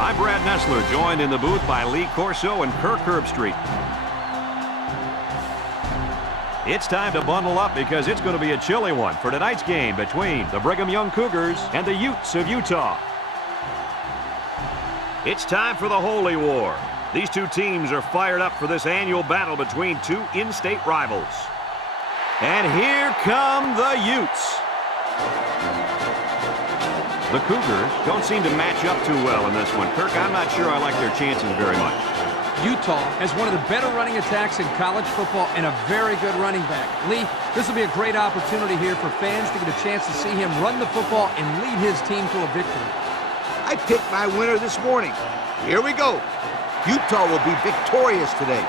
I'm Brad Nessler, joined in the booth by Lee Corso and Kirk Herbstreit. It's time to bundle up because it's going to be a chilly one for tonight's game between the Brigham Young Cougars and the Utes of Utah. It's time for the Holy War. These two teams are fired up for this annual battle between two in-state rivals. And here come the Utes. The Cougars don't seem to match up too well in this one. Kirk, I'm not sure I like their chances very much. Utah has one of the better running attacks in college football and a very good running back. Lee, this will be a great opportunity here for fans to get a chance to see him run the football and lead his team to a victory. I picked my winner this morning. Here we go. Utah will be victorious today.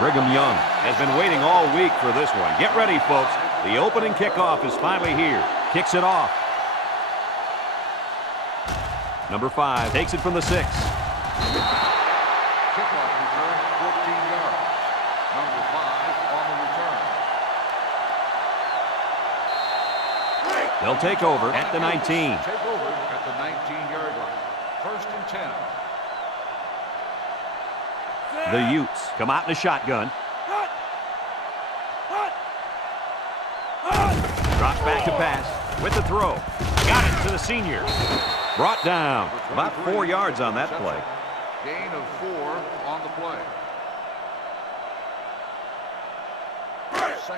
Brigham Young has been waiting all week for this one. Get ready, folks. The opening kickoff is finally here. Kicks it off. Number 5 takes it from the 6. Kickoff return, 14 yards. Number 5 on the return. They'll take over at the 19. Take over at the 19-yard line. First and 10. The Utes come out in a shotgun. Drops back to pass with the throw. Got it to the senior. Brought down. About 4 yards on that play. Gain of 4 on the play.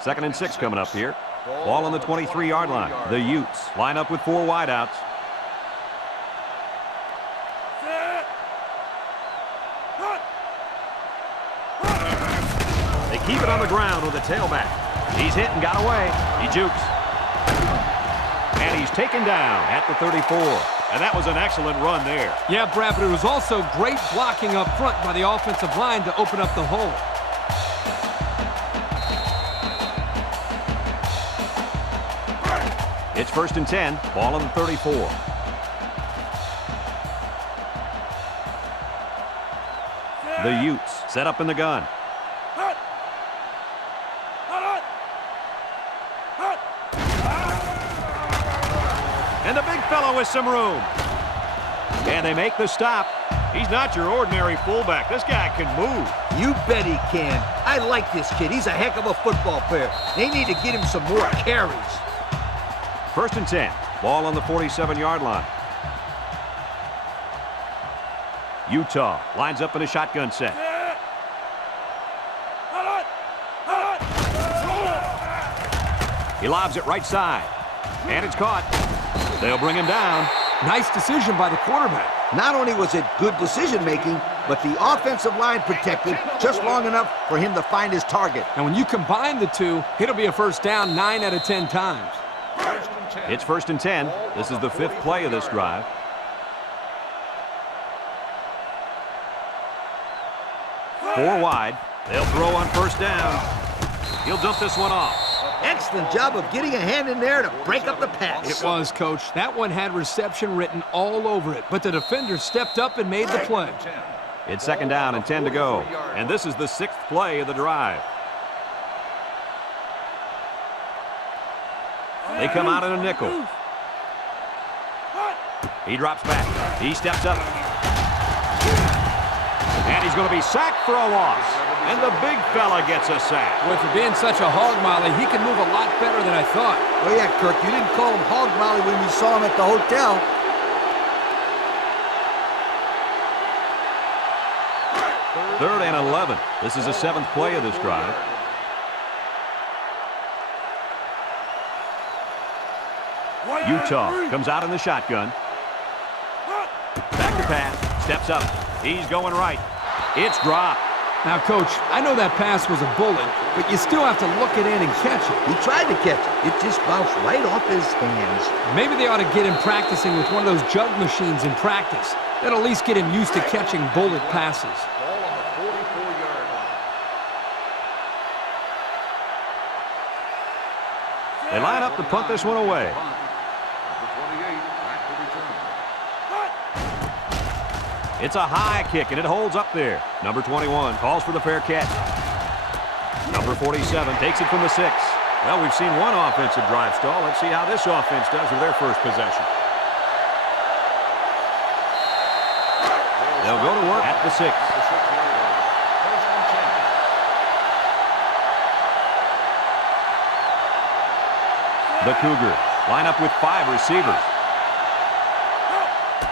Second and 6 coming up here. Ball on the 23-yard line. The Utes line up with 4 wideouts. Keep it on the ground with the tailback. He's hit and got away. He jukes. And he's taken down at the 34. And that was an excellent run there. Yeah, Brad, but it was also great blocking up front by the offensive line to open up the hole. It's first and 10. Ball on the 34. The Utes set up in the gun. And the big fellow with some room. And they make the stop. He's not your ordinary fullback. This guy can move. You bet he can. I like this kid. He's a heck of a football player. They need to get him some more carries. First and 10. Ball on the 47-yard line. Utah lines up in a shotgun set. He lobs it right side. And it's caught. They'll bring him down. Nice decision by the quarterback. Not only was it good decision-making, but the offensive line protected just long enough for him to find his target. And when you combine the two, it'll be a first down 9 out of 10 times. It's first and 10. This is the 5th play of this drive. Four wide. They'll throw on first down. He'll dump this one off. Excellent job of getting a hand in there to break up the pass. It was, Coach. That one had reception written all over it, but the defender stepped up and made the play. It's second down and 10 to go. And this is the 6th play of the drive. They come out in a nickel. He drops back. He steps up. And he's going to be sacked for a loss. And the big fella gets a sack. With it being such a hog molly, he can move a lot better than I thought. Oh, yeah, Kirk, you didn't call him hog molly when we saw him at the hotel. Third and 11. This is the 7th play of this drive. Utah comes out in the shotgun. Back to pass. Steps up. He's going right. It's dropped. Now, Coach, I know that pass was a bullet, but you still have to look it in and catch it. He tried to catch it. It just bounced right off his hands. Maybe they ought to get him practicing with one of those jug machines in practice. That'll at least get him used to catching bullet passes. Ball on the 44-yard line. They line up to punt this one away. Number 28, back to return. It's a high kick, and it holds up there. Number 21 calls for the fair catch. Number 47 takes it from the 6. Well, we've seen one offensive drive stall. Let's see how this offense does with their first possession. They'll go to work at the 6. The Cougars line up with 5 receivers.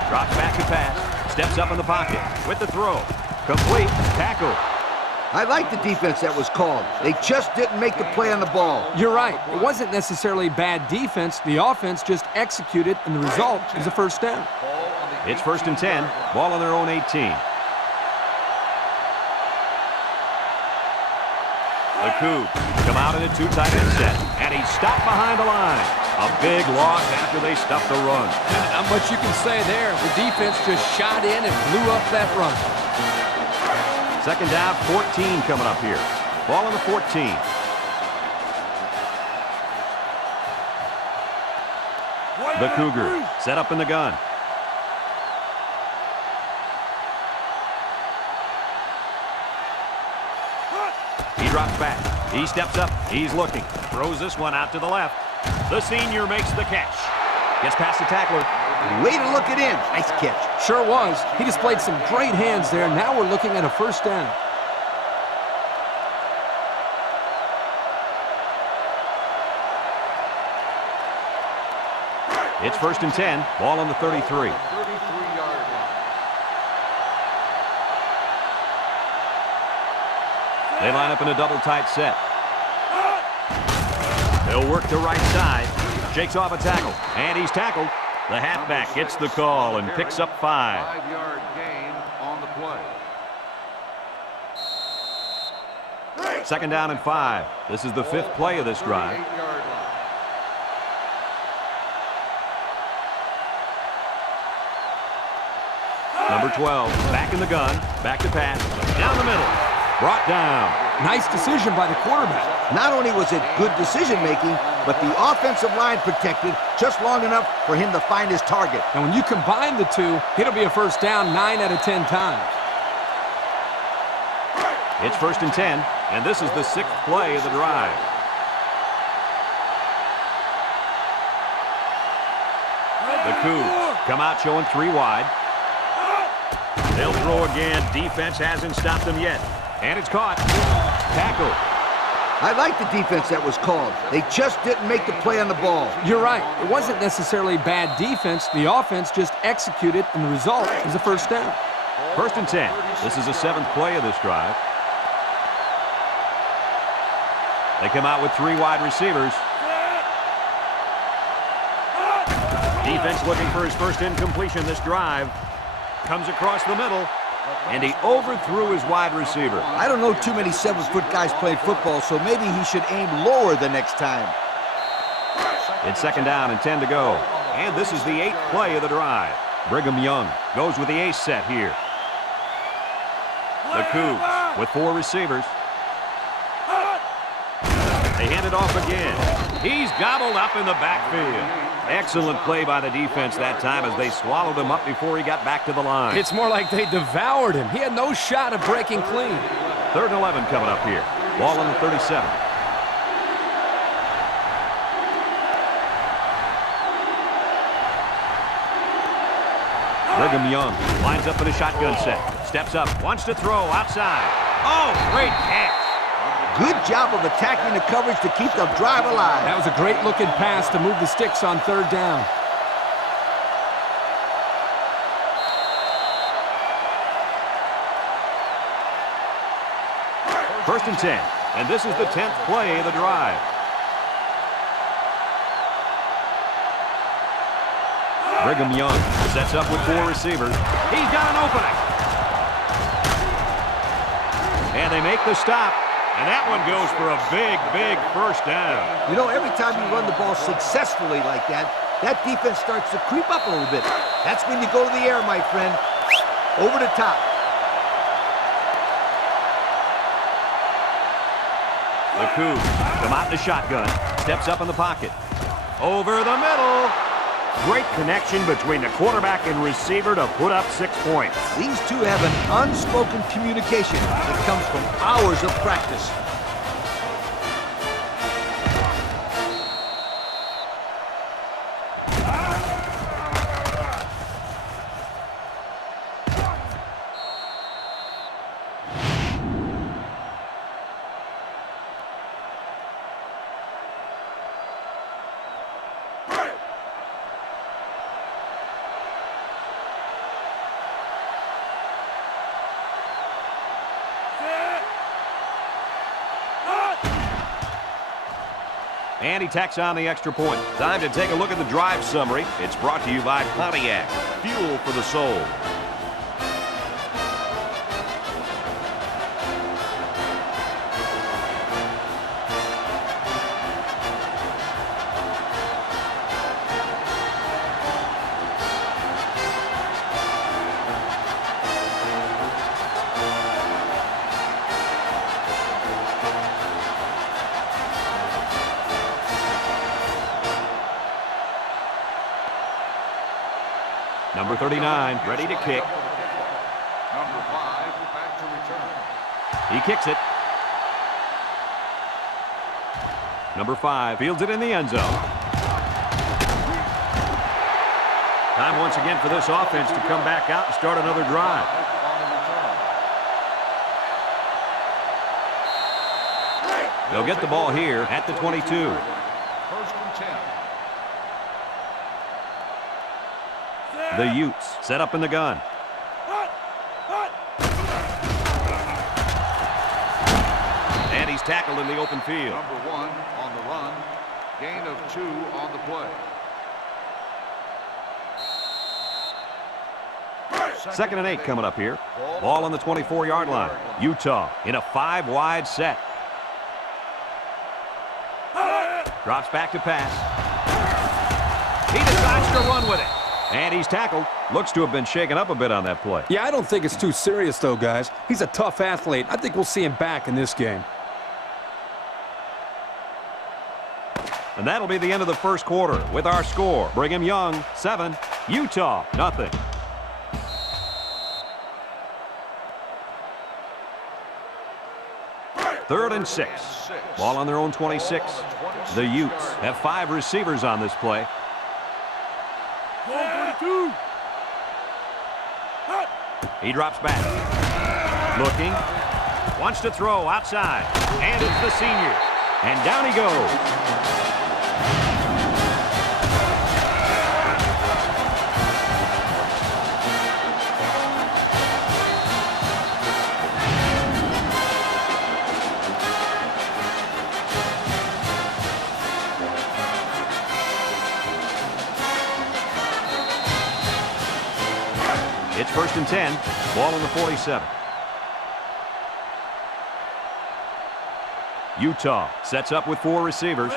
Drops back to pass. Steps up in the pocket with the throw. Complete. Tackle. I like the defense that was called. They just didn't make the play on the ball. You're right. It wasn't necessarily bad defense. The offense just executed, and the result is a first down. It's 1st and 10. Ball on their own 18. The Cougs come out in a 2 tight end set, and he's stopped behind the line. A big loss after they stuffed the run. Not much you can say there. The defense just shot in and blew up that run. 2nd down, 14 coming up here. Ball on the 14. The Cougars set up in the gun. He drops back. He steps up. He's looking. Throws this one out to the left. The senior makes the catch. Gets past the tackler. Way to look it in. Nice catch. Sure was. He displayed some great hands there. Now we're looking at a first down. It's 1st and 10. Ball on the 33. 33-yard line. They line up in a double tight set. They'll work the right side. Shakes off a tackle. And he's tackled. The halfback gets the call and picks up 5. 5-yard gain on the play. 2nd down and 5. This is the 5th play of this drive. 38-yard line. Number 12, back in the gun. Back to pass. Down the middle. Brought down. Nice decision by the quarterback. Not only was it good decision-making, but the offensive line protected just long enough for him to find his target. And when you combine the two, it'll be a first down 9 out of 10 times. It's 1st and 10, and this is the 6th play of the drive. The Cougs come out showing 3 wide. They'll throw again. Defense hasn't stopped them yet. And it's caught. Tackle. I like the defense that was called. They just didn't make the play on the ball. You're right. It wasn't necessarily bad defense. The offense just executed, and the result is a first down. 1st and 10. This is the 7th play of this drive. They come out with 3 wide receivers. Defense looking for his first incompletion this drive. Comes across the middle, and he overthrew his wide receiver. I don't know too many 7-foot guys playing football, so maybe he should aim lower the next time. It's 2nd down and 10 to go. And this is the 8th play of the drive. Brigham Young goes with the ace set here. The Cougs with 4 receivers. They hand it off again. He's gobbled up in the backfield. Excellent play by the defense that time as they swallowed him up before he got back to the line. It's more like they devoured him. He had no shot of breaking clean. 3rd and 11 coming up here. Ball on the 37. Brigham Young lines up in a shotgun set. Steps up, wants to throw outside. Oh, great catch. Good job of attacking the coverage to keep the drive alive. That was a great-looking pass to move the sticks on 3rd down. First and 10, and this is the 10th play of the drive. Brigham Young sets up with 4 receivers. He's got an opening. And they make the stop. And that one goes for a big, big first down. You know, every time you run the ball successfully like that, that defense starts to creep up a little bit. That's when you go to the air, my friend. Over the top. The Cougs come out in the shotgun. Steps up in the pocket. Over the middle. Great connection between the quarterback and receiver to put up 6 points. These two have an unspoken communication that comes from hours of practice. And he tacks on the extra point. Time to take a look at the drive summary. It's brought to you by Pontiac. Fuel for the soul. Number 39, ready to kick. Number 5, back to return. He kicks it. Number 5 fields it in the end zone. Time once again for this offense to come back out and start another drive. On the return. They'll get the ball here at the 22. First and 10. The Utes set up in the gun. And he's tackled in the open field. Number 1 on the run. Gain of 2 on the play. Second and 8 coming up here. Ball on the 24-yard line. Utah in a 5-wide set. Drops back to pass. He decides to run with it. And he's tackled. Looks to have been shaken up a bit on that play. Yeah, I don't think it's too serious, though, guys. He's a tough athlete. I think we'll see him back in this game. And that'll be the end of the first quarter with our score. Brigham Young, 7. Utah, nothing. Third and 6. Ball on their own 26. The Utes have 5 receivers on this play. He drops back. Looking. Wants to throw outside. And it's the senior. And down he goes. It's first and 10. Ball on the 47. Utah sets up with 4 receivers. They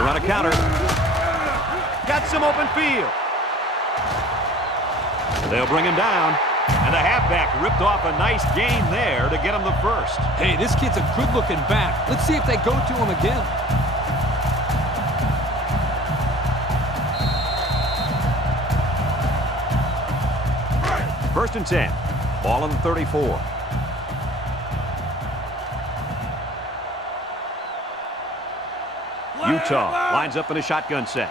run a counter. Got some open field. They'll bring him down. And the halfback ripped off a nice gain there to get him the first. Hey, this kid's a good-looking back. Let's see if they go to him again. First and 10. Ball on the 34. Utah lines up in a shotgun set.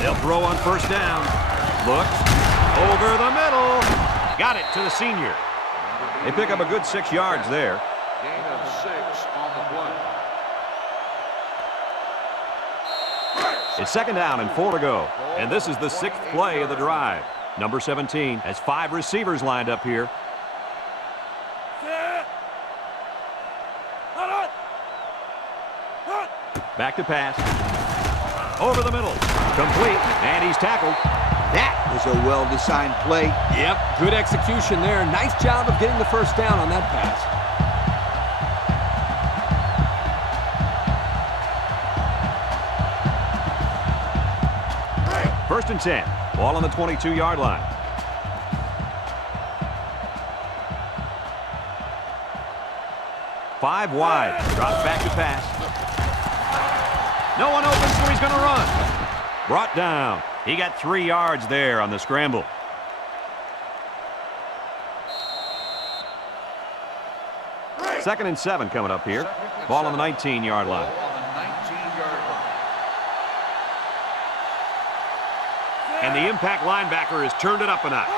They'll throw on first down. Looks. Over the middle. Got it to the senior. They pick up a good 6 yards there. Gain of 6 on the play. It's second down and 4 to go. And this is the 6th play of the drive. Number 17 has 5 receivers lined up here. Back to pass. Over the middle. Complete. And he's tackled. That was a well-designed play. Yep, good execution there. Nice job of getting the first down on that pass. First and 10. Ball on the 22-yard line. Five wide. Drops back to pass. No one open, so he's going to run. Brought down. He got 3 yards there on the scramble. Second and 7 coming up here. Ball on the 19-yard line. And the impact linebacker has turned it up a notch.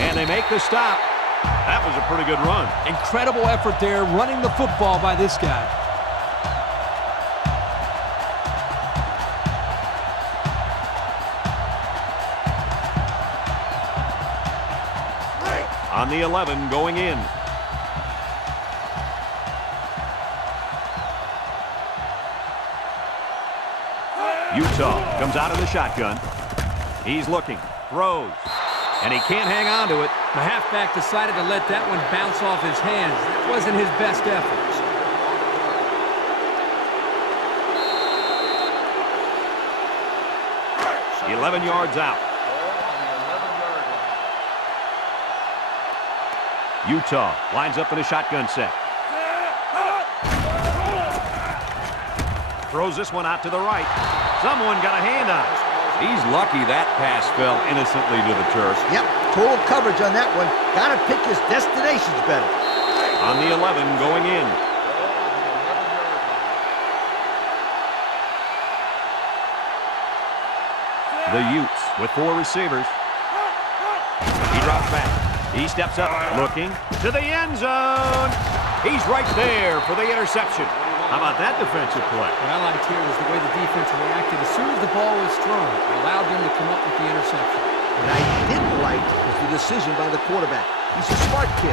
And they make the stop. That was a pretty good run. Incredible effort there, running the football by this guy. On the 11, going in. Utah comes out of the shotgun. He's looking, throws, and he can't hang on to it. The halfback decided to let that one bounce off his hands. That wasn't his best effort. 11 yards out. Utah lines up in a shotgun set. Throws this one out to the right. Someone got a hand on it. He's lucky that pass fell innocently to the turf. Yep, total coverage on that one. Got to pick his destinations better. On the 11, going in. The Utes with 4 receivers. He drops back. He steps up, looking to the end zone. He's right there for the interception. How about that defensive play? What I liked here was the way the defense reacted. As soon as the ball was thrown, it allowed them to come up with the interception. What I didn't like was the decision by the quarterback. He's a smart kid.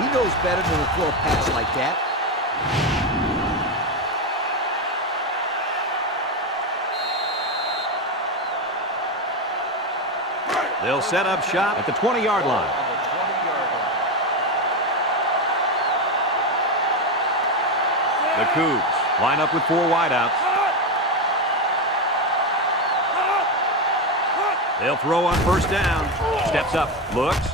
He knows better than to throw a pass like that. They'll set up shop at the 20-yard line. The Cougs line up with 4 wideouts. They'll throw on first down. Steps up, looks,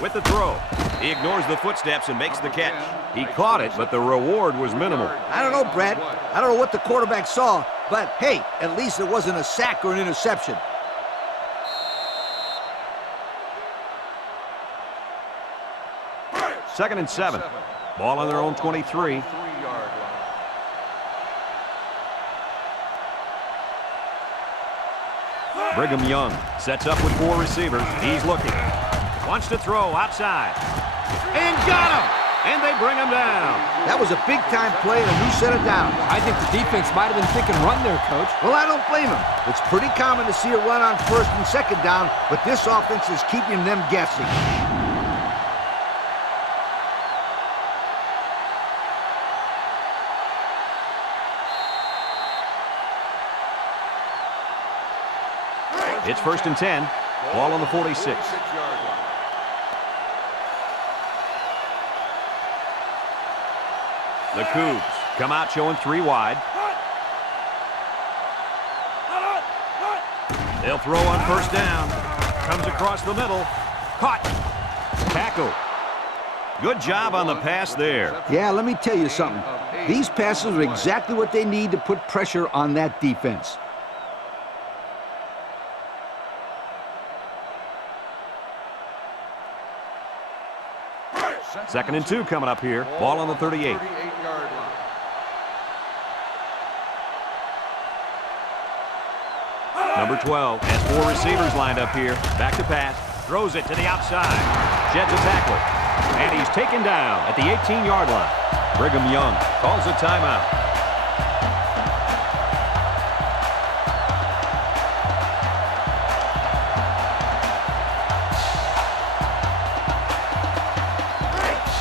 with the throw. He ignores the footsteps and makes the catch. He caught it, but the reward was minimal. I don't know, Brad. I don't know what the quarterback saw, but hey, at least it wasn't a sack or an interception. Second and 7. Ball on their own 23. Brigham Young sets up with 4 receivers. He's looking. Wants to throw outside. And got him! And they bring him down. That was a big-time play and a new set of downs. I think the defense might have been thinking run there, Coach. Well, I don't blame him. It's pretty common to see a run on first and second down, but this offense is keeping them guessing. It's first and 10. Ball on the 46. The Cougs come out showing 3 wide. They'll throw on first down. Comes across the middle. Caught. Tackle. Good job on the pass there. Yeah, let me tell you something. These passes are exactly what they need to put pressure on that defense. Second and 2 coming up here. Ball on the 38. Number 12 has 4 receivers lined up here. Back to pass. Throws it to the outside. Sheds a tackler. And he's taken down at the 18-yard line. Brigham Young calls a timeout.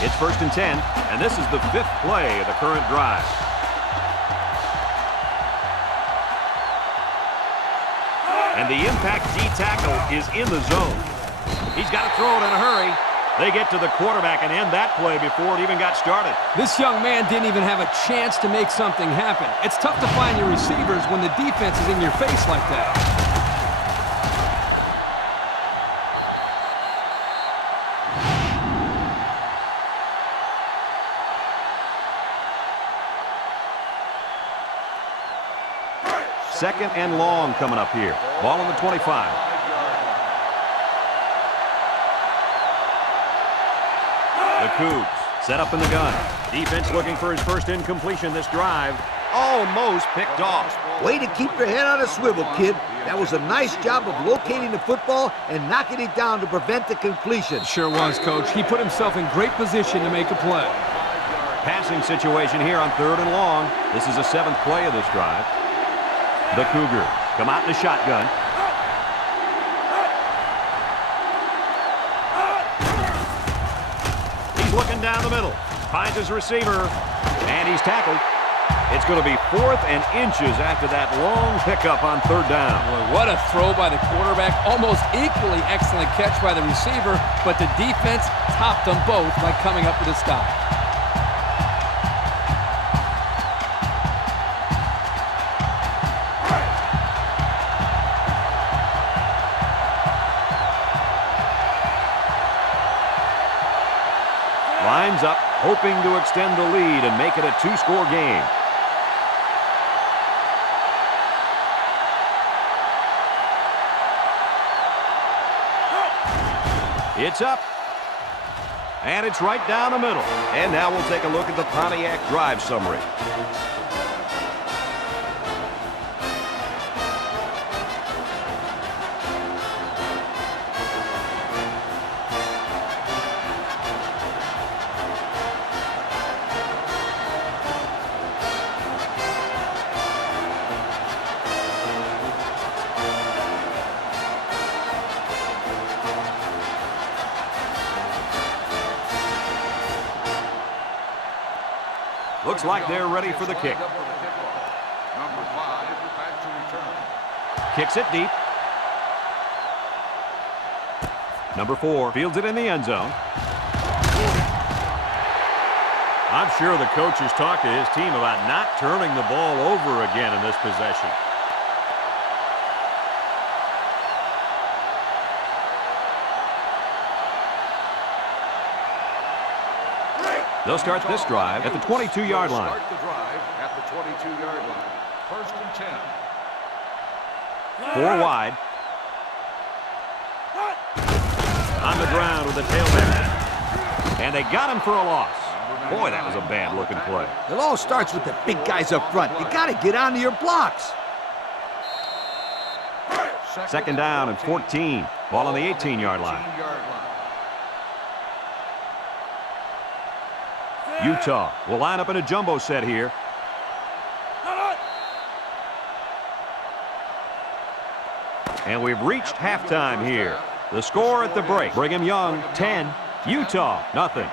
It's first and 10, and this is the 5th play of the current drive. And the impact D tackle is in the zone. He's got to throw it in a hurry. They get to the quarterback and end that play before it even got started. This young man didn't even have a chance to make something happen. It's tough to find your receivers when the defense is in your face like that. Second and long coming up here. Ball on the 25. The Cougs set up in the gun. Defense looking for his first incompletion this drive. Almost picked off. Way to keep your head on a swivel, kid. That was a nice job of locating the football and knocking it down to prevent the completion. Sure was, Coach. He put himself in great position to make a play. Passing situation here on 3rd and long. This is the 7th play of this drive. The Cougars come out in the shotgun. He's looking down the middle. Finds his receiver. And he's tackled. It's going to be 4th and inches after that long pickup on 3rd down. Boy, what a throw by the quarterback. Almost equally excellent catch by the receiver, but the defense topped them both by coming up with a stop. Lines up, hoping to extend the lead and make it a 2-score game. It's up. And it's right down the middle. And now we'll take a look at the Pontiac drive summary. Looks like they're ready for the kick. Number 5, back to return. Kicks it deep. Number 4 fields it in the end zone. I'm sure the coach has talked to his team about not turning the ball over again in this possession. They'll start this drive at the 22-yard line. Start the drive at the 22-yard line. 1st and 10. 4 wide. On the ground with the tailback. And they got him for a loss. Boy, that was a bad-looking play. It all starts with the big guys up front. You got to get onto your blocks. 2nd down and 14. Ball on the 18-yard line. Utah will line up in a jumbo set here. And we've reached halftime here. The score at the break. Brigham Young, 10. Utah, nothing.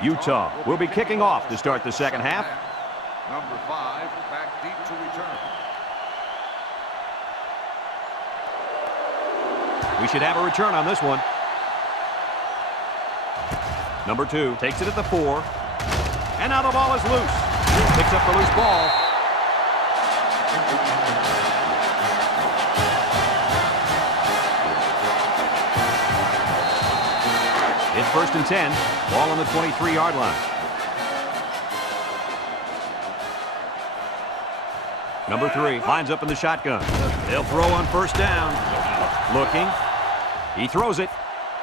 Utah will be kicking off to start the second half. Number 5, back deep to return. We should have a return on this one. Number 2 takes it at the 4. And now the ball is loose. Picks up the loose ball. It's 1st and 10. Ball on the 23-yard line. Number 3 lines up in the shotgun. They'll throw on 1st down. Looking. He throws it.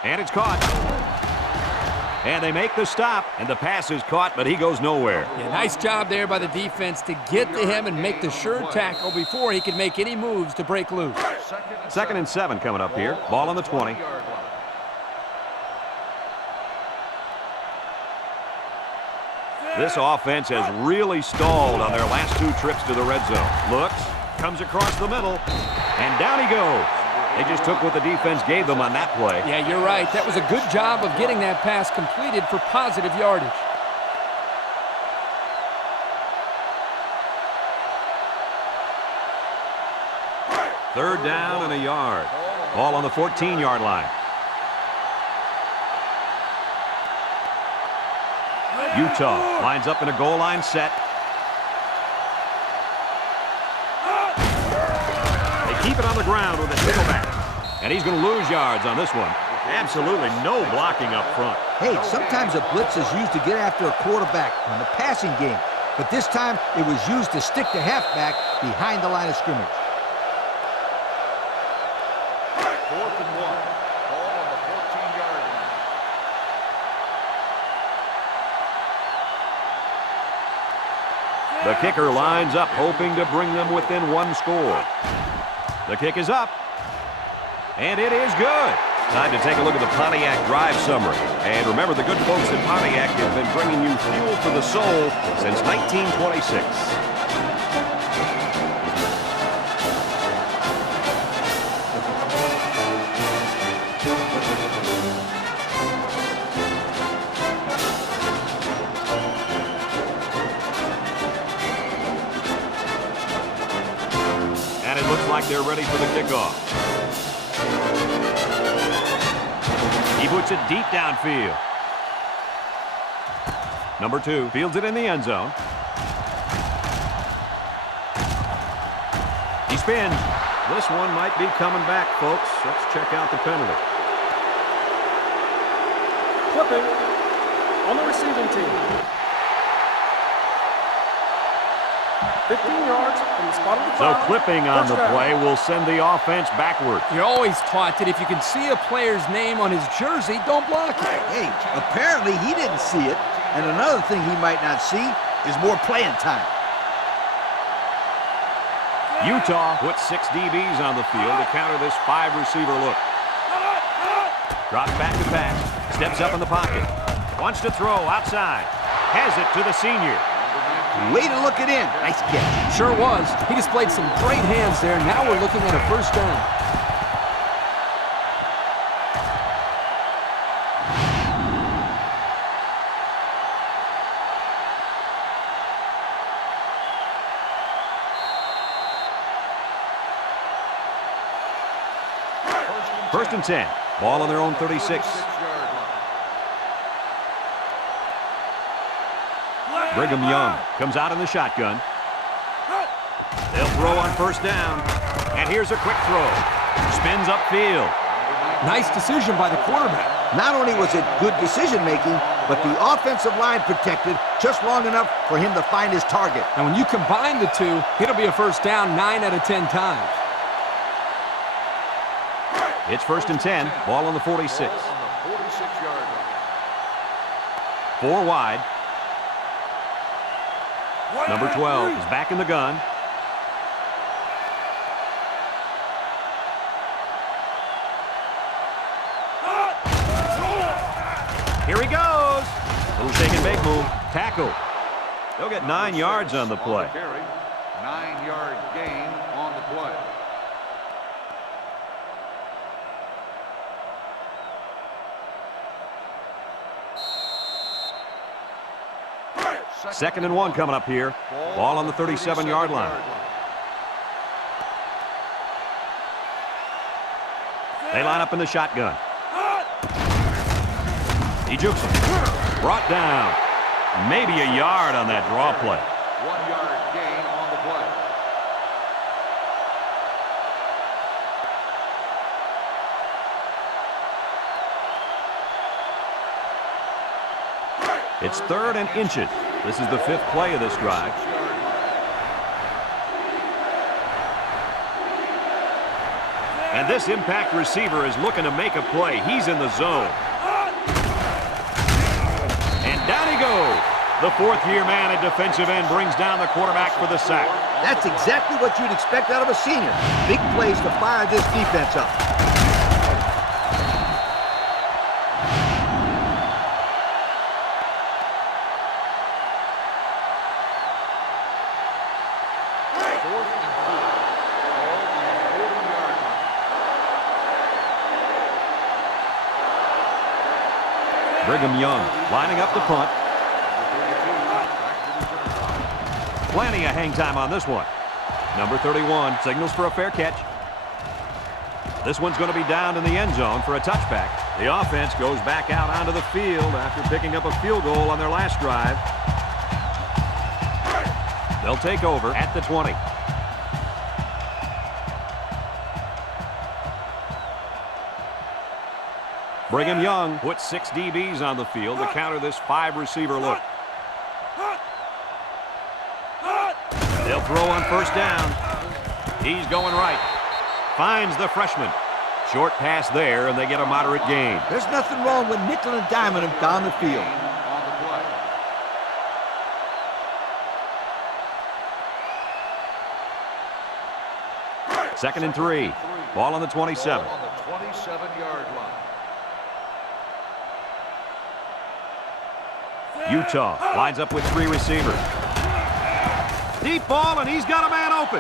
And it's caught. And they make the stop. And the pass is caught, but he goes nowhere. Yeah, nice job there by the defense to get to him and make the sure tackle before he could make any moves to break loose. 2nd and 7 coming up here. Ball on the 20. This offense has really stalled on their last 2 trips to the red zone. Looks, comes across the middle, and down he goes. They just took what the defense gave them on that play. Yeah, you're right. That was a good job of getting that pass completed for positive yardage. Third down and a yard. Ball on the 14-yard line. Utah lines up in a goal line set. They keep it on the ground with a tailback. And he's going to lose yards on this one. Absolutely no blocking up front. Hey, sometimes a blitz is used to get after a quarterback in the passing game. But this time, it was used to stick the halfback behind the line of scrimmage. 4th and 1. Ball on the 14-yard line. The kicker lines up, hoping to bring them within 1 score. The kick is up. And it is good. Time to take a look at the Pontiac Drive summary. And remember, the good folks at Pontiac have been bringing you fuel for the soul since 1926. And it looks like they're ready for the kickoff. He puts it deep downfield. Number 2 fields it in the end zone. He spins. This one might be coming back, folks. Let's check out the penalty. Clipping on the receiving team. 15 yards from the spot of the So foul. clipping on First the down. play will send the offense backwards. You're always taught that if you can see a player's name on his jersey, don't block it. Hey, apparently he didn't see it. And another thing he might not see is more playing time. Utah puts 6 DBs on the field to counter this 5-receiver look. Drops back to pass. Steps up in the pocket. Wants to throw outside. Has it to the senior. Way to look it in. Nice catch. Sure was. He displayed some great hands there. Now we're looking at a first down. First and 10. Ball on their own 36. Brigham Young comes out in the shotgun. They'll throw on first down. And here's a quick throw. Spins upfield. Nice decision by the quarterback. Not only was it good decision-making, but the offensive line protected just long enough for him to find his target. And when you combine the two, it'll be a first down 9 out of 10 times. It's first and 10. Ball on the 46. 46-yard line. 4 wide. Number 12 is back in the gun. Here he goes. Little shake and bake move. Tackle. They'll get 9 yards on the play. Carry. 9-yard gain on the play. Second and 1 coming up here. Ball on the 37-yard line. They line up in the shotgun. He jukes him. Brought down. Maybe a yard on that draw play. 1-yard gain on the play. It's 3rd and inches. This is the 5th play of this drive. And this impact receiver is looking to make a play. He's in the zone. And down he goes. The 4th-year man at defensive end brings down the quarterback for the sack. That's exactly what you'd expect out of a senior. Big plays to fire this defense up. Brigham Young lining up the punt. Plenty of hang time on this one. Number 31 signals for a fair catch. This one's going to be down in the end zone for a touchback. The offense goes back out onto the field after picking up a field goal on their last drive. They'll take over at the 20. Brigham Young puts 6 DBs on the field to counter this 5-receiver look. They'll throw on first down. He's going right. Finds the freshman. Short pass there, and they get a moderate gain. There's nothing wrong with nickel and diming him down the field. Second and 3. Ball on the 27. On the 27-yard line. Utah lines up with 3 receivers. Deep ball, and he's got a man open.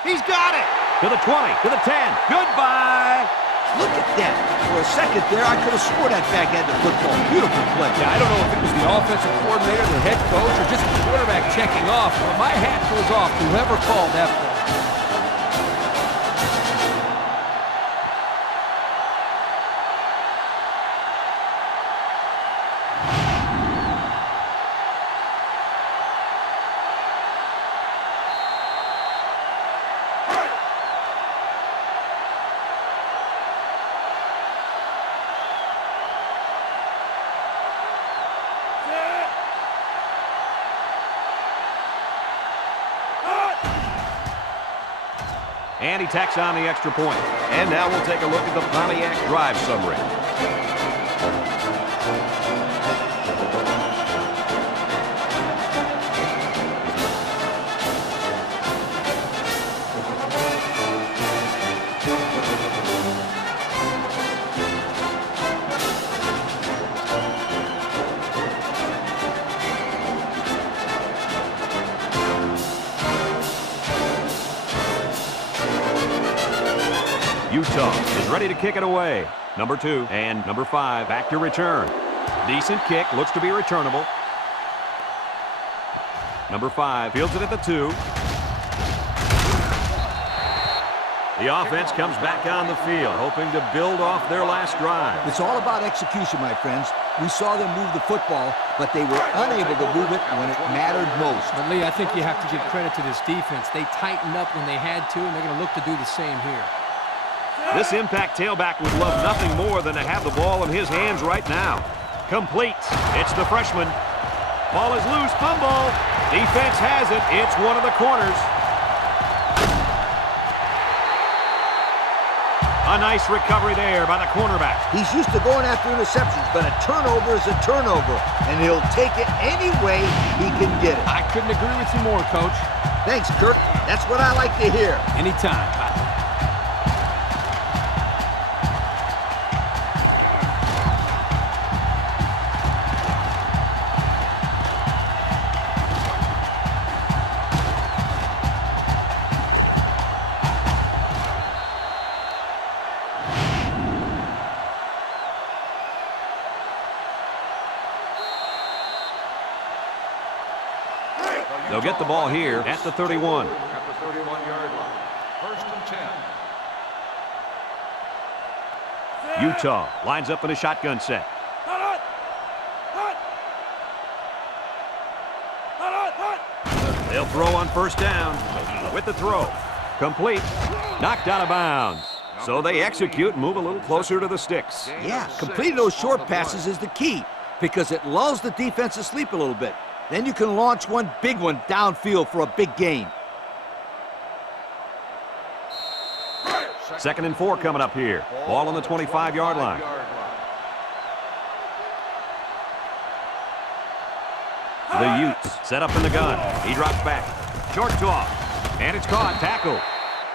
He's got it. To the 20, to the 10. Goodbye. Look at that. For a second there, I could have swore that back had the football. Beautiful play. Yeah, I don't know if it was the offensive coordinator, the head coach, or just the quarterback checking off. But my hat goes off to whoever called that play. And he tacks on the extra point. And now we'll take a look at the Pontiac drive summary. Utah is ready to kick it away. Number 2 and number 5 back to return. Decent kick, looks to be returnable. Number 5 fields it at the 2. The offense comes back on the field, hoping to build off their last drive. It's all about execution, my friends. We saw them move the football, but they were unable to move it when it mattered most. But, Lee, I think you have to give credit to this defense. They tightened up when they had to, and they're going to look to do the same here. This impact tailback would love nothing more than to have the ball in his hands right now. Complete. It's the freshman. Ball is loose. Fumble. Defense has it. It's one of the corners. A nice recovery there by the cornerback. He's used to going after interceptions, but a turnover is a turnover, and he'll take it any way he can get it. I couldn't agree with you more, Coach. Thanks, Kurt. That's what I like to hear. Anytime. They'll get the ball here at the 31. At the 31-yard line. First and 10. Utah lines up in a shotgun set. They'll throw on first down with the throw. Complete. Knocked out of bounds. So they execute and move a little closer to the sticks. Yeah, completing those short passes is the key because it lulls the defense asleep a little bit. Then you can launch one big one downfield for a big gain. Second and 4 coming up here. Ball on the 25-yard line. The Utes set up in the gun. He drops back. Short toss. And it's caught. Tackle.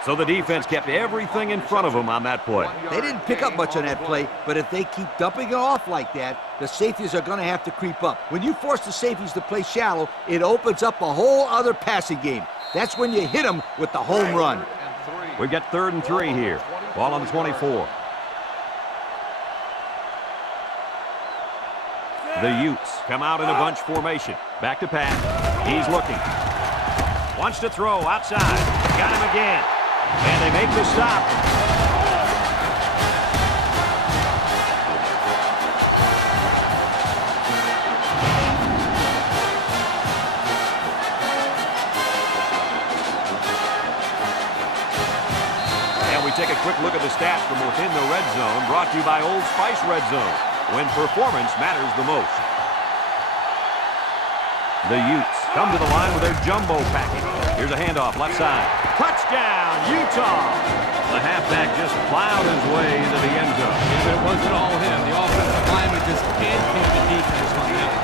So the defense kept everything in front of them on that play. They didn't pick up much on that play, but if they keep dumping it off like that, the safeties are going to have to creep up. When you force the safeties to play shallow, it opens up a whole other passing game. That's when you hit them with the home run. We've got 3rd and 3 here. Ball on the 24. The Utes come out in a bunch formation. Back to pass. He's looking. Wants to throw outside. Got him again. And they make the stop. And we take a quick look at the stats from within the red zone, brought to you by Old Spice Red Zone, when performance matters the most. The Utes come to the line with their jumbo package. Here's a handoff, left side. Touchdown, Utah! The halfback just plowed his way into the end zone. If it wasn't all him, the offensive lineman just can't pick the defense on that.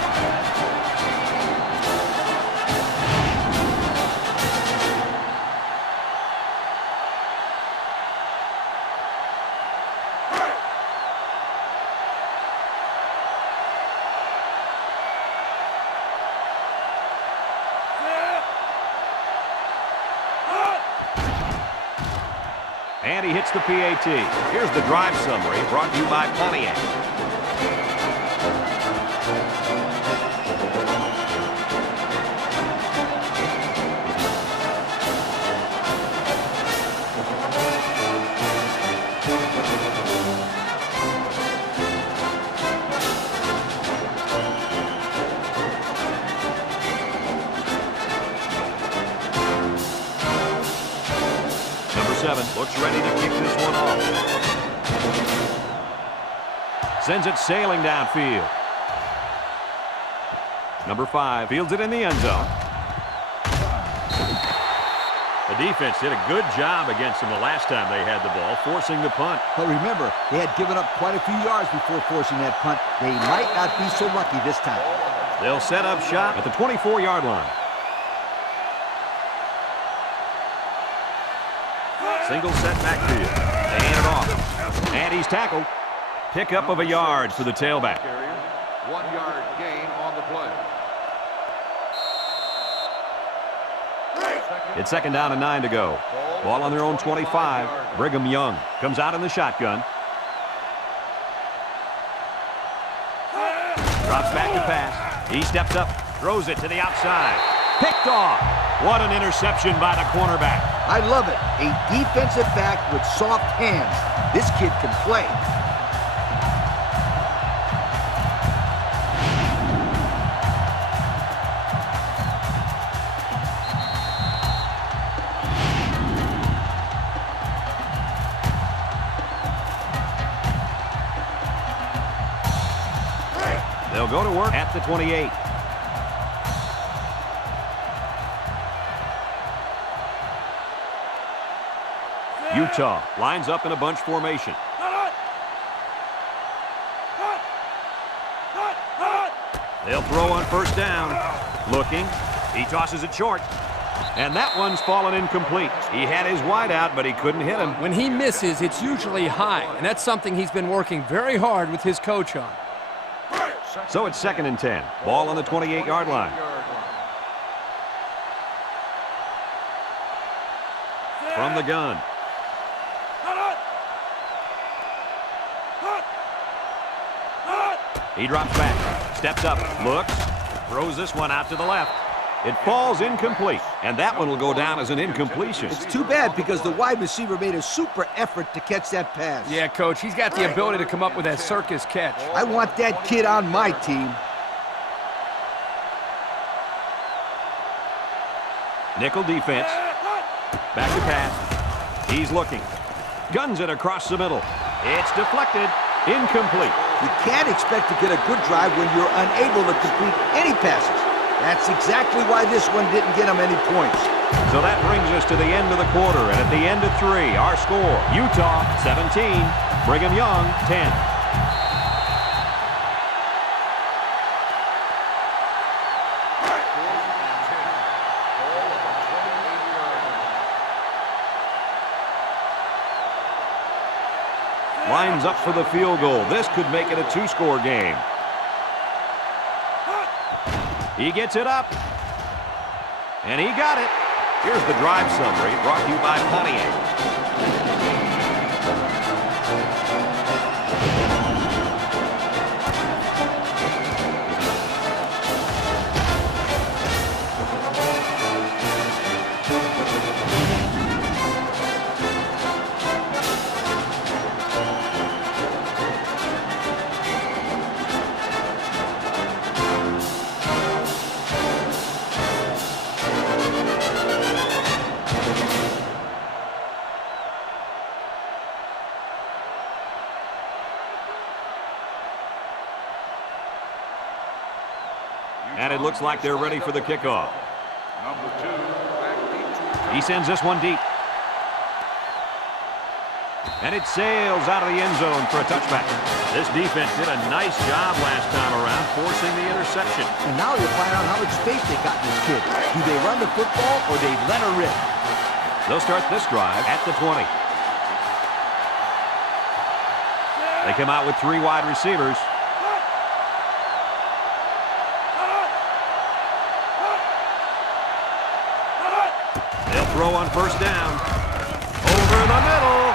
And he hits the PAT. Here's the drive summary brought to you by Pontiac. Looks ready to kick this one off. Sends it sailing downfield. Number 5 fields it in the end zone. The defense did a good job against them the last time they had the ball, forcing the punt. But remember, they had given up quite a few yards before forcing that punt. They might not be so lucky this time. They'll set up shop at the 24-yard line. Single set backfield. They hand it off. And he's tackled. Pickup of a yard for the tailback. 1 yard gain on the play. It's second down and 9 to go. Ball on their own 25. Brigham Young comes out in the shotgun. Drops back to pass. He steps up, throws it to the outside. Picked off. What an interception by the cornerback. I love it. A defensive back with soft hands. This kid can play. They'll go to work at the 28. Utah lines up in a bunch formation. They'll throw on first down. Looking. He tosses it short. And that one's fallen incomplete. He had his wide out, but he couldn't hit him. When he misses, it's usually high, and that's something he's been working very hard with his coach on. So it's second and 10. Ball on the 28-yard line. From the gun. He drops back, steps up, looks, throws this one out to the left. It falls incomplete, and that one will go down as an incompletion. It's too bad because the wide receiver made a super effort to catch that pass. Yeah, Coach, he's got the ability to come up with that circus catch. I want that kid on my team. Nickel defense. Back to pass. He's looking. Guns it across the middle. It's deflected. Incomplete. You can't expect to get a good drive when you're unable to complete any passes. That's exactly why this one didn't get him any points. So that brings us to the end of the quarter, and at the end of 3, our score, Utah 17, Brigham Young 10. Lines up for the field goal. This could make it a 2-score game. He gets it up. And he got it. Here's the drive summary brought to you by Pontiac. looks like they're ready for the kickoff. Number 2, back deep. He sends this one deep. And it sails out of the end zone for a touchback. This defense did a nice job last time around, forcing the interception. And now you'll find out how much faith they got in this kid. Do they run the football or they let her rip? They'll start this drive at the 20. They come out with 3 wide receivers. They'll throw on first down. Over the middle.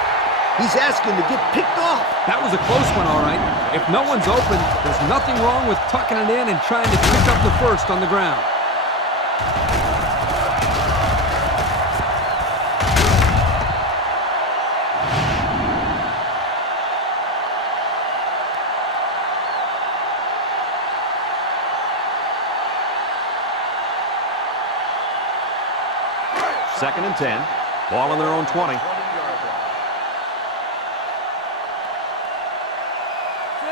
He's asking to get picked off. That was a close one, all right. If no one's open, there's nothing wrong with tucking it in and trying to pick up the first on the ground. Second and 10. Ball on their own 20.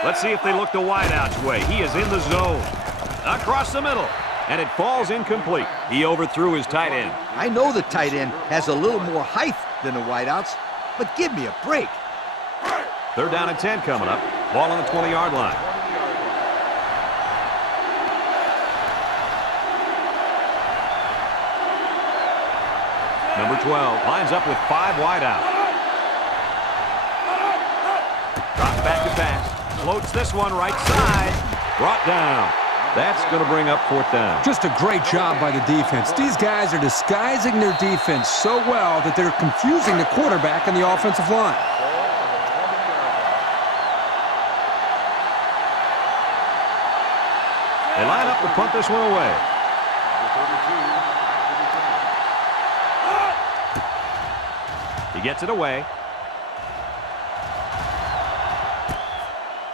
Let's see if they look the wideout's way. He is in the zone. Across the middle. And it falls incomplete. He overthrew his tight end. I know the tight end has a little more height than the wideouts, but give me a break. Third down and 10 coming up. Ball on the 20-yard line. Number 12 lines up with 5 wide out. Drops back to pass. Floats this one right side. Brought down. That's going to bring up 4th down. Just a great job by the defense. These guys are disguising their defense so well that they're confusing the quarterback and the offensive line. They line up to punt this one away. He gets it away.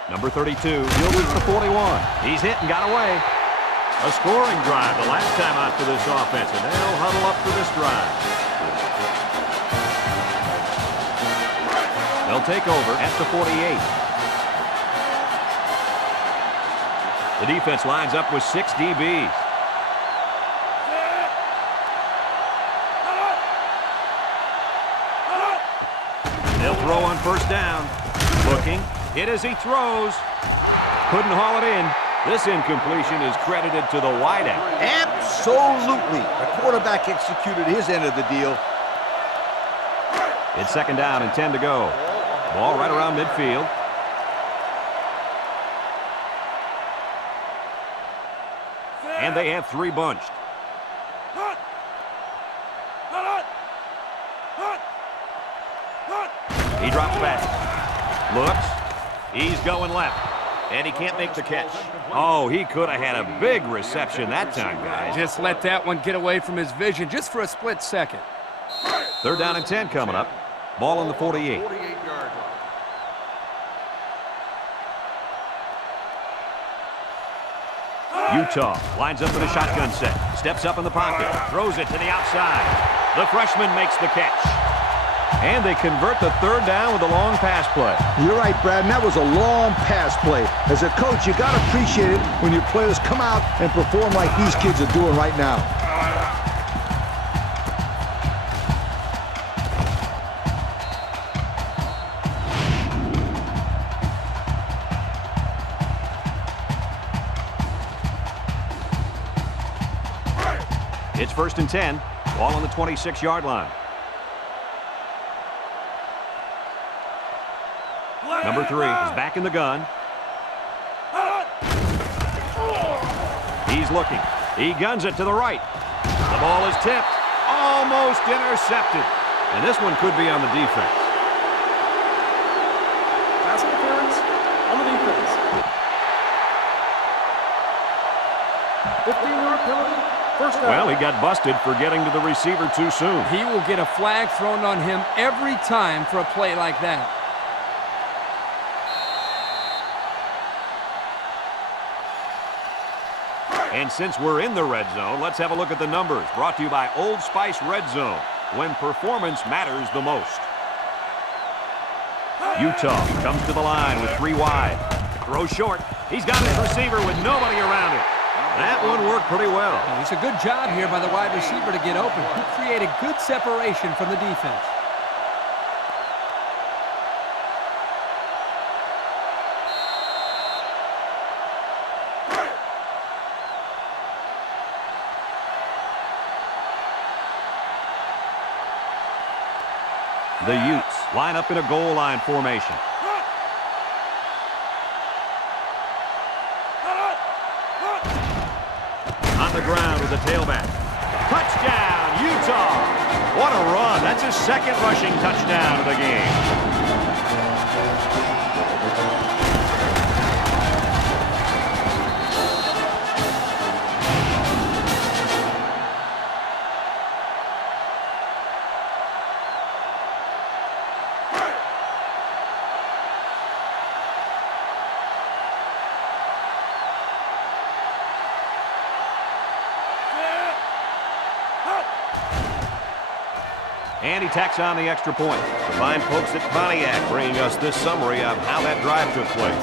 Number 32, he'll reach the 41. He's hit and got away. A scoring drive the last time out for this offense, and they'll huddle up for this drive. They'll take over at the 48. The defense lines up with 6 DBs. They'll throw on first down. Looking. Hit as he throws. Couldn't haul it in. This incompletion is credited to the wideout. Absolutely. The quarterback executed his end of the deal. It's second down and 10 to go. Ball right around midfield. And they have 3 bunched. He drops back. Looks. He's going left. And he can't make the catch. Oh, he could have had a big reception that time, guys. Just let that one get away from his vision just for a split second. Third down and 10 coming up. Ball on the 48. 48-yard line. Utah lines up in a shotgun set. Steps up in the pocket. Throws it to the outside. The freshman makes the catch. And they convert the third down with a long pass play. You're right, Brad, and that was a long pass play. As a coach, you got to appreciate it when your players come out and perform like these kids are doing right now. It's first and 10. Ball on the 26-yard line. Number 3 is back in the gun. He's looking. He guns it to the right. The ball is tipped. Almost intercepted. And this one could be on the defense. Pass interference on the defense. 15-yard penalty. First down. Well, he got busted for getting to the receiver too soon. He will get a flag thrown on him every time for a play like that. And since we're in the red zone, let's have a look at the numbers. Brought to you by Old Spice Red Zone, when performance matters the most. Utah comes to the line with 3 wide. Throw short. He's got his receiver with nobody around him. That one worked pretty well. It's a good job here by the wide receiver to get open. He created good separation from the defense. The Utes line up in a goal line formation. On the ground with the tailback. Touchdown, Utah! What a run. That's his second rushing touchdown of the game. And he tacks on the extra point. The fine folks at Pontiac bringing us this summary of how that drive took place.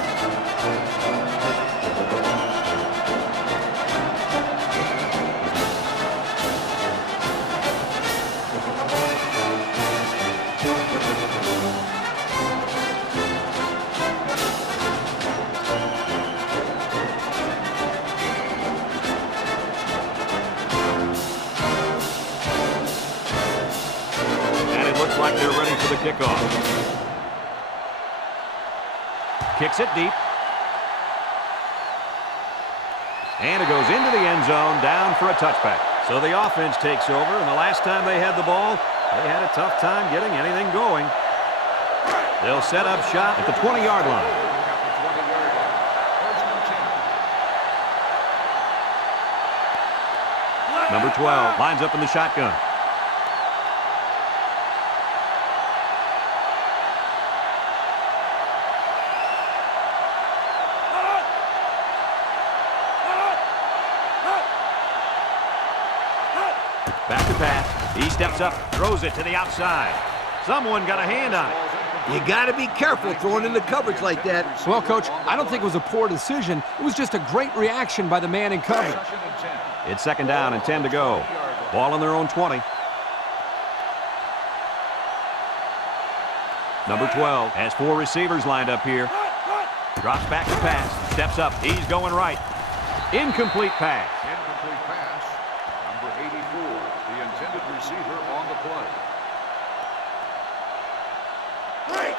Like they're ready for the kickoff. Kicks it deep. And it goes into the end zone, down for a touchback. So the offense takes over, and the last time they had the ball, they had a tough time getting anything going. They'll set up shop at the 20-yard line. Number 12 lines up in the shotgun. Back to pass. He steps up, throws it to the outside. Someone got a hand on it. You got to be careful throwing into coverage like that. Well, Coach, I don't think it was a poor decision. It was just a great reaction by the man in coverage. It's second down and 10 to go. Ball on their own 20. Number 12 has 4 receivers lined up here. Drops back to pass. Steps up. He's going right. Incomplete pass. Incomplete pass. Number 84, the intended receiver on the play.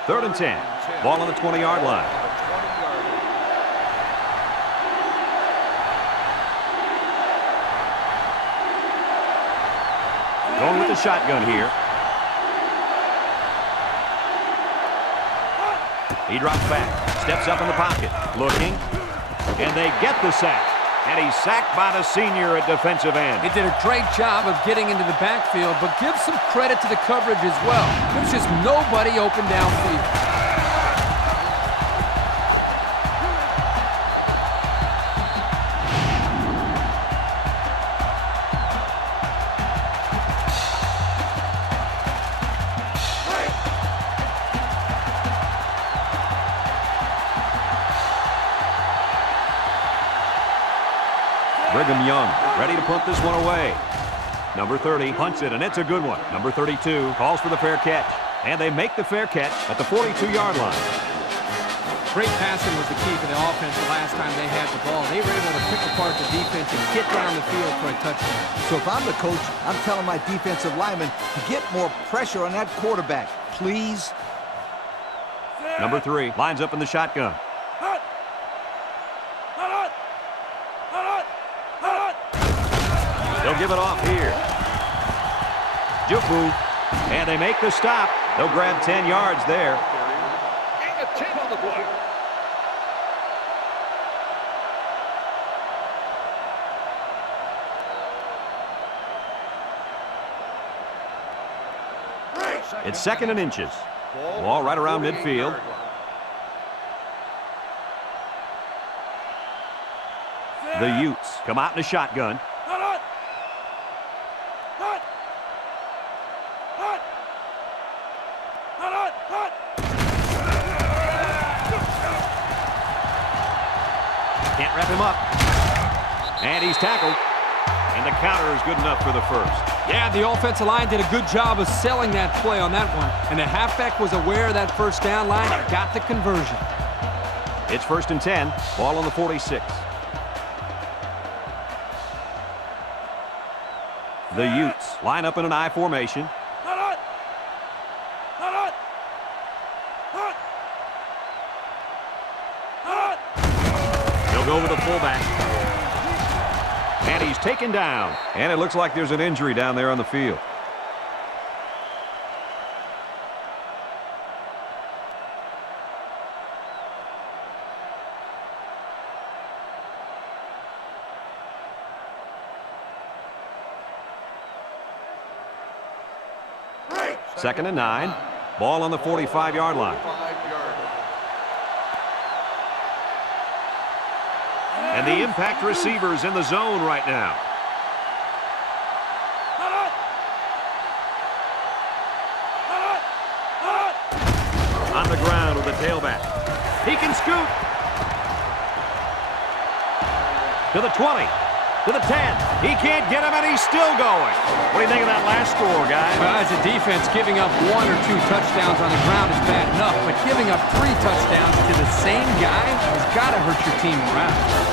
Third and 10. Ball on the 20-yard line. Going with the shotgun here. He drops back, steps up in the pocket, looking, and they get the sack. And he's sacked by the senior at defensive end. He did a great job of getting into the backfield, but give some credit to the coverage as well. There's just nobody open downfield. Brigham Young ready to punt this one away. Number 30 punts it, and it's a good one. Number 32 calls for the fair catch. And they make the fair catch at the 42-yard line. Great passing was the key for the offense the last time they had the ball. They were able to pick apart the defense and get down the field for a touchdown. So if I'm the coach, I'm telling my defensive linemen to get more pressure on that quarterback, please. Number 3 lines up in the shotgun. They'll give it off here. Juke move. And they make the stop. They'll grab 10 yards there. And a 10 on the play. It's second and inches. Ball right around midfield. The Utes come out in a shotgun. Can't wrap him up. And he's tackled. And the counter is good enough for the first. Yeah, the offensive line did a good job of selling that play on that one. And the halfback was aware of that first down line and got the conversion. It's 1st and 10. Ball on the 46. The Utes line up in an I formation. They'll go with the fullback. And he's taken down. And it looks like there's an injury down there on the field. Second and 9. Ball on the 45-yard line. And the impact receiver's in the zone right now. On the ground with the tailback. He can scoot. To the 20. To the 10. He can't get him, and he's still going. What do you think of that last score, guys? Well, as a defense, giving up 1 or 2 touchdowns on the ground is bad enough, but giving up 3 touchdowns to the same guy has got to hurt your team morale.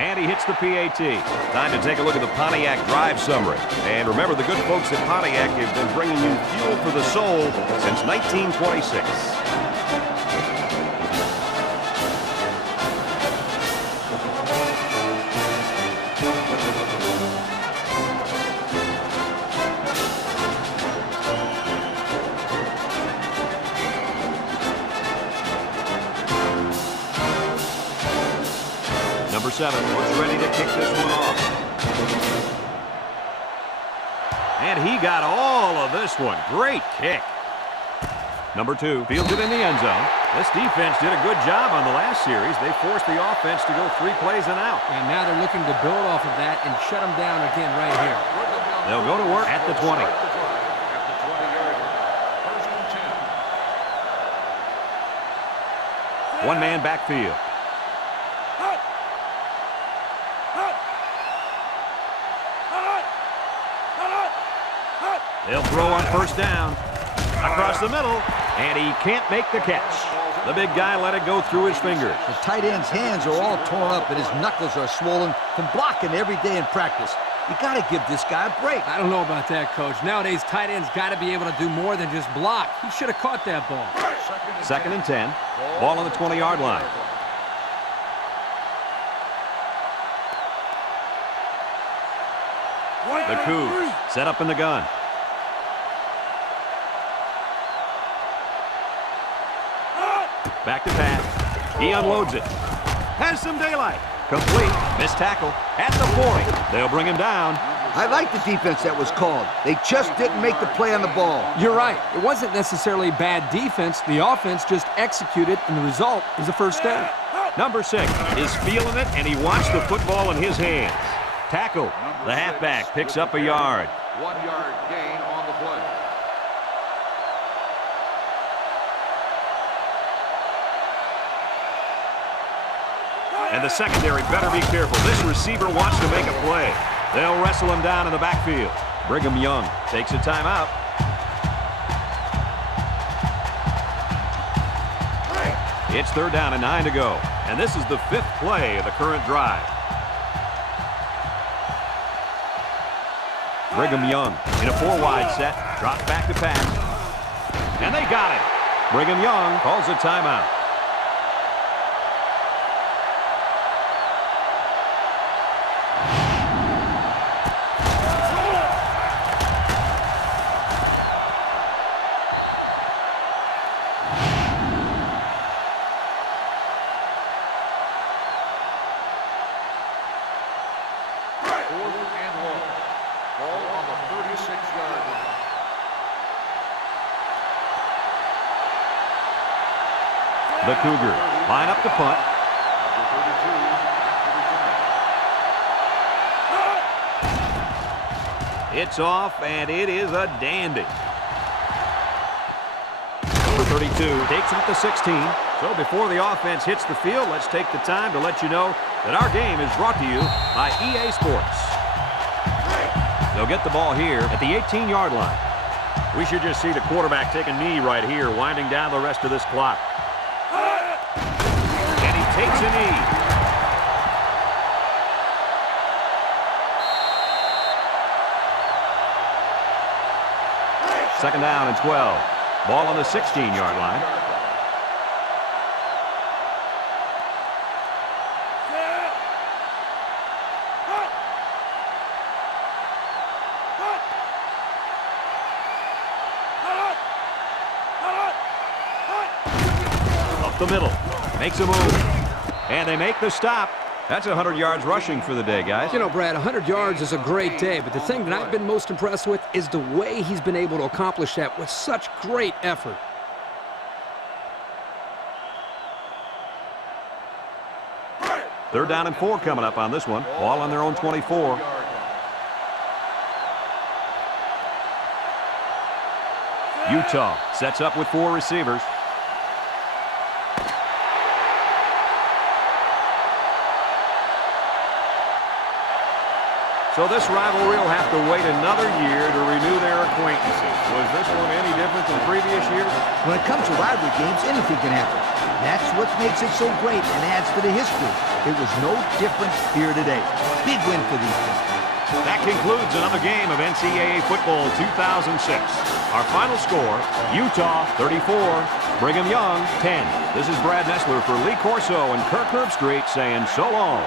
And he hits the PAT. Time to take a look at the Pontiac drive summary. And remember, the good folks at Pontiac have been bringing you fuel for the soul since 1926. Number 7 looks ready to kick this one off. And he got all of this one. Great kick. Number 2 fields it in the end zone. This defense did a good job on the last series. They forced the offense to go 3 plays and out. And now they're looking to build off of that and shut them down again right here. They'll go to work at the 20. One-man backfield. They'll throw on first down. Across the middle, and he can't make the catch. The big guy let it go through his fingers. The tight end's hands are all torn up, and his knuckles are swollen from blocking every day in practice. You got to give this guy a break. I don't know about that, Coach. Nowadays, tight ends got to be able to do more than just block. He should have caught that ball. Second and 10. Ball on the 20-yard line. The Cougs set up in the gun. Back to pass. He unloads it. Has some daylight. Complete. Missed tackle at the 40. They'll bring him down. I like the defense that was called. They just didn't make the play on the ball. You're right. It wasn't necessarily bad defense. The offense just executed, and the result is a first down. Number 6 is feeling it, and he wants the football in his hands. Tackle. The halfback picks up a yard. 1 yard gain on the play. And the secondary better be careful. This receiver wants to make a play. They'll wrestle him down in the backfield. Brigham Young takes a timeout. It's 3rd down and 9 to go. And this is the 5th play of the current drive. Brigham Young in a 4-wide set. Drops back to pass. And they got it. Brigham Young calls a timeout. 36-yard line. The Cougars line up to punt. Number 32 back to return. It's off, and it is a dandy. Number 32 takes it at the 16. So before the offense hits the field, let's take the time to let you know that our game is brought to you by EA Sports. They'll get the ball here at the 18-yard line. We should just see the quarterback take a knee right here, winding down the rest of this clock. And he takes a knee. Second down and 12. Ball on the 16-yard line. Up the middle. Makes a move. And they make the stop. That's 100 yards rushing for the day, guys. You know, Brad, 100 yards is a great day, but the thing that I've been most impressed with is the way he's been able to accomplish that with such great effort. Third down and 4 coming up on this one. Ball on their own 24. Utah sets up with 4 receivers. So this rivalry will have to wait another year to renew their acquaintances. Was this one any different than previous years? When it comes to rivalry games, anything can happen. That's what makes it so great and adds to the history. It was no different here today. Big win for these teams. That concludes another game of NCAA Football 2006. Our final score, Utah 34, Brigham Young 10. This is Brad Nessler for Lee Corso and Kirk Herbstreit saying so long.